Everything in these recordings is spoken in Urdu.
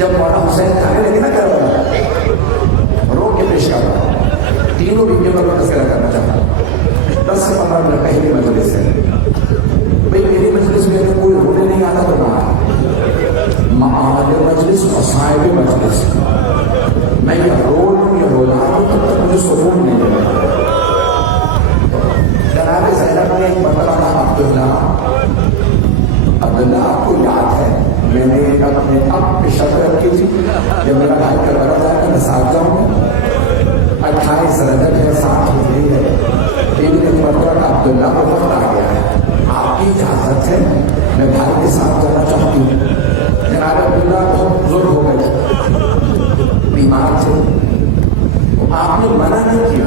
جب مولا حسین کھانے لگے نا کربلا، رو کے پیش کر رہا ہوں، تینوں بیویوں کا تذکرہ کرنا چاہتا ہوں، 10 سے 15 منٹ پہلی مجلس ہے بھئی، میری مجلس میں کوئی رونے نہیں آتا تو نہ معاد مجلس مصائب مجلس، میں یہ رو لوں یہ رولا ہوں تب تک مجھے سکون نہیں ملے۔ جناب زینب نے ایک مرتبہ کہا، عبداللہ آپ کو یاد ہے میں نے اپنے اب پہ شرط رکھی تھی جب میرا بھائی کربلا جائے گا میں ساتھ جاؤں گا، 28 رجب ہے، 7 ہجری ہے، لیکن ایک مرتبہ عبداللہ کو وقت آ گیا ہے، آپ کی اجازت ہے میں بھائی کے ساتھ جانا چاہتی ہوں۔ جناب عبداللہ بہت بزرگ ہو گئے، بیمار تھے، آپ نے منع نہیں کیا،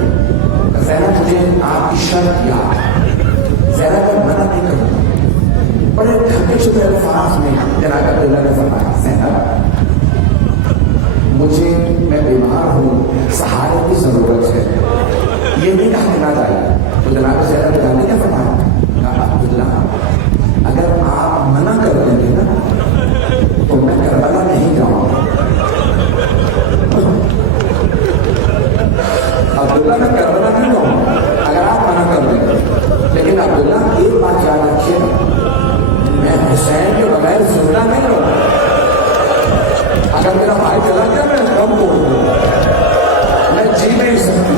زینب مجھے آپ کی شرط یاد ہے، زینب میں منع نہیں کروں، بڑے ٹھنڈے شدہ الفاظ میں جناب عبداللہ نے فرمایا، زینب مجھے، میں بیمار ہوں، سہارے کی ضرورت ہے، یہ نہیں کہا کہ نہ جائے۔ تو جناب زینب جانے کا فرمایا، کہا عبداللہ اگر آپ منع کر دیں گے نا تو میں کربلا نہیں جاؤں گا۔ عبداللہ میں کربلا نہیں جاؤں گا اگر آپ منع کر دیں گے، لیکن عبداللہ ایک بات یاد رکھیے، میں حسین کے بغیر زندہ نہیں رہوں گا، اگر میرا بھائی چلا گیا میں غم توڑ دوں گا، میں جی نہیں سکتی،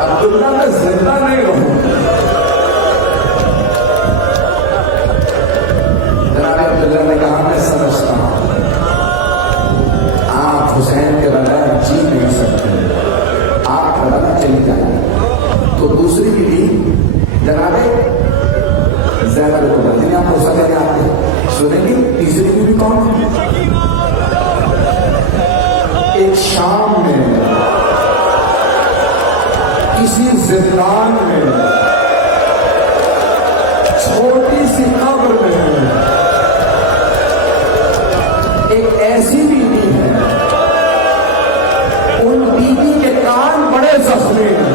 عبداللہ میں زندہ نہیں رہوں گا۔ جناب عبداللہ نے کہا میں سمجھتا ہوں آپ حسین کے بغیر جی نہیں سکتے، آپ کربلا چلی جائیں۔ تو دوسری بیوی جناب زینب کو بتائیں، آپ کو سمجھ آتے سنیں گے تیسری بیوی کون ہے؟ ایک شام میں کسی زندان میں چھوٹی سی قبر میں ایک ایسی بیوی ہے، ان بیوی کے کان بڑے زخمی ہیں،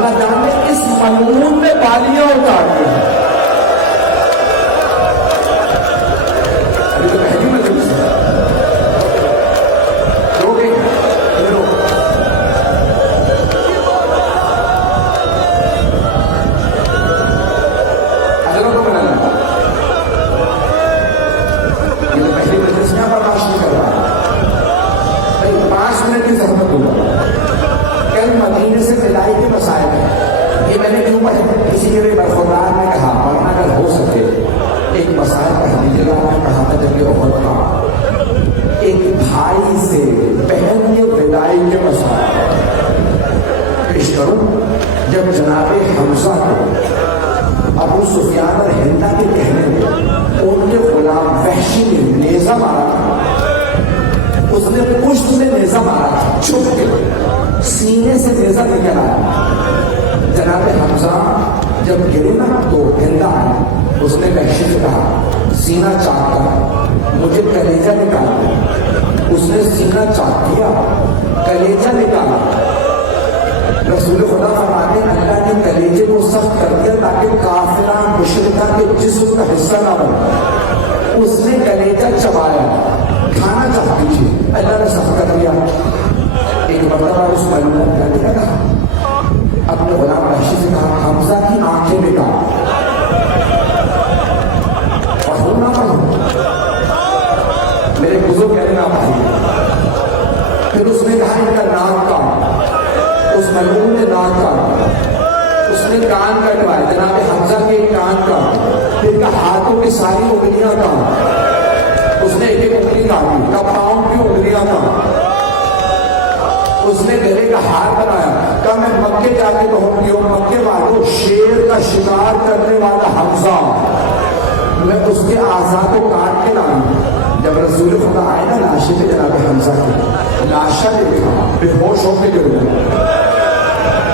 نہ جانے اس ملعون نے بالیاں اتار دی ہیں۔ ابھی تو پہلی مجلس ہے، رو گئی اگر کو ملا یہ تو پہلی مجلس میں برداشت نہیں کر رہا، 5 منٹ کی زحمت دوں، کل مدینے سے بدائی کے مسائل ہیں، یہ میں نے کیوں پڑھے؟ کسی نے برخوردار نے کہا پڑھنا اگر ہو سکے ایک مسائل پڑھ دیجیے گا، میں کہا تھا جب یہ عہد تھا، ایک بھائی سے بہن کے بدائی کے مسائل پیش کروں۔ جب جناب حمزہ کو ابو سفیان اور ہندا کے کہنے میں ان کے غلام وحشی نے نیزہ مارا تھا، اس نے پشت میں نیزہ مارا تھا، چھپ کے سینے سے نیزہ نکل آیا، جناب حمزہ جب گرے نا تو ہندا ہے، اس نے وحشی سے کہا سینہ چاک کر مجھے کلیجہ نکال دے، اس نے سینہ چاک کیا، کلیجہ نکالا، رسول خدا فرماتے ہیں اللہ نے کلیجے کو سخت کر دیا تاکہ کافران مشرکہ کے جسم کا حصہ نہ بنے، اس نے کلیجہ چبایا، کھانا چاہتی تھی، اللہ نے سخت کر دیا۔ ایک مرتبہ اس ملعون نے کہا اپنے غلام وحشی سے کہا حمزہ کی آنکھیں نکال، پڑھو نہ پڑھو، میرے بزرگ کہنے نہ پڑھیے۔ پھر اس نے کہا ان کا ناک کاٹ، اس ملعون نے ناک کاٹا، اس نے کان کٹوائے، جناب حمزہ کے کان کاٹے، پھر کا ہاتھوں کی ساری انگلیاں کاٹی، اس نے ایک انگلی کاٹی، کا پاؤں کی انگلیاں کاٹی، اس نے گلے کا ہار بنایا، کہا میں مکے جا کے کہوں گی مکے والوں شیر کا شکار کرنے والا حمزہ، میں اس کے اعضاء کو کاٹ کے لاؤں۔ جب رسول خدا آئے نا لاشے پہ جناب حمزہ کی لاشا دیکھا، بے ہوش ہو کے گر گئے۔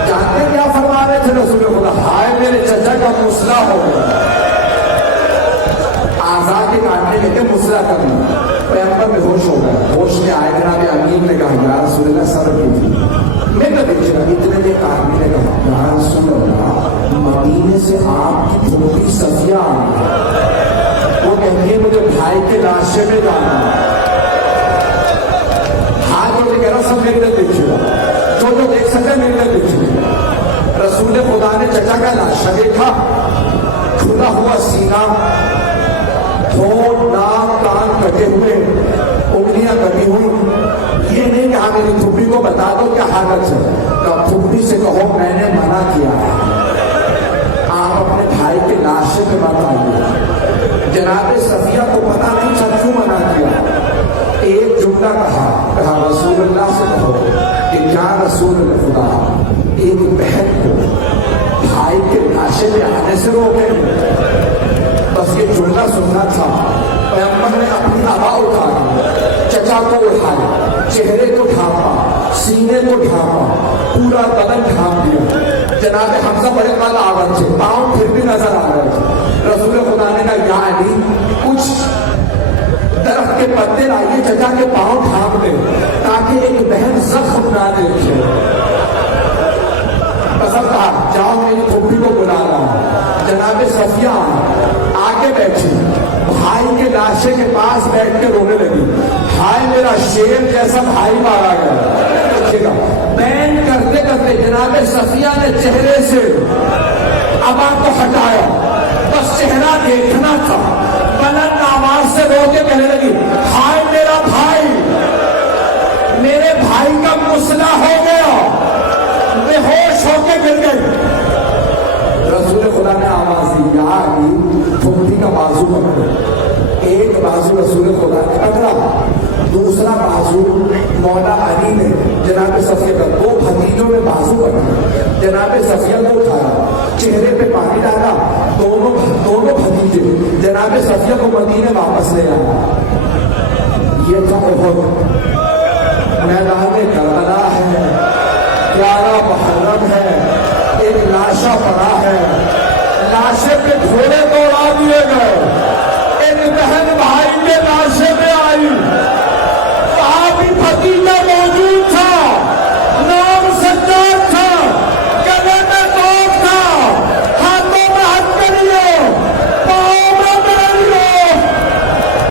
جانتے کیا فرما رہے تھے رسول خدا؟ ہائے میرے چچا کا مسئلہ ہو گیا، اعضاء کے کاٹنے لے کے مسئلہ کرنا، پیغمبر بے ہوش ہو گیا۔ ہوش میں آئے جناب امین نے کہا یا رسول اللہ صبر کیجیے، میں تو دیکھ رہا اتنے ایک آدمی نے کہا یا رسول اللہ مدینے سے آپ کی چھوٹی صفیہ آئی، وہ کہتی ہے مجھے بھائی کے ہوئے، انگلیاں کٹی ہوئی. یہ نہیں کہ ہاں میری پھوپھی کو بتا دو کیا حالت ہے. تو پھوپھی سے کہو میں نے منع کیا ہے، آپ اپنے بھائی کے لاشے پہ مت آئیے. جناب صفیہ کو پتا نہیں تھا کیوں منع کیا. ایک جملہ کہا رسول اللہ سے کہو کہ کیا رسول خدا ایک بہن کو بھائی کے لاشے پہ آنے سے روکے. بس یہ جملہ سننا تھا. پیغمبر نے اپنی آبا اٹھائی، چچا کو اٹھایا، چہرے کو ڈھانپا، سینے کو ڈھانپا، پورا بدن ڈھانپ دیا. جناب حمزہ بڑے قد آور تھے، پاؤں پھر بھی نظر آ رہے تھے. رسول خدا نے کہا یا علی کچھ درخت کے پتے لائیے، چچا کے پاؤں ڈھانپ دیں تاکہ ایک بہن زخم نہ دیکھے. پسند کہا جاؤ میری پھوپھی کو بلا رہا. جناب صفیہ آگے بیٹھی، بھائی کے لاشے کے پاس بیٹھ کے رونے لگی. ہائے میرا شیر جیسا بھائی مارا گیا. بین کرتے کرتے جناب صفیہ نے چہرے سے ابا کو ہٹایا، بس چہرہ دیکھنا تھا. بلند آواز سے رو کے کہنے لگی ہائے میرا بھائی، میرے بھائی کا مسئلہ ہو گیا. بے ہوش ہو کے گر گئی. رسول خدا نے آواز دی یا علی پھوپھی کا بازو پکڑو. ایک بازو رسول خدا نے پکڑا، دوسرا بازو مولا علی نے جناب صفیہ کا. دو بھتیجوں نے بازو پکڑا، جناب صفیہ کو اٹھایا، چہرے پہ پانی ڈالا. دونوں بھتیجے جناب صفیہ کو مدینے واپس لے آیا. یہ تھا احد. میدان کربلا ہے، 11 محرم ہے، ایک لاشا پڑا ہے، لاشے پہ گھوڑے دوڑا دیے گئے. ایک بہن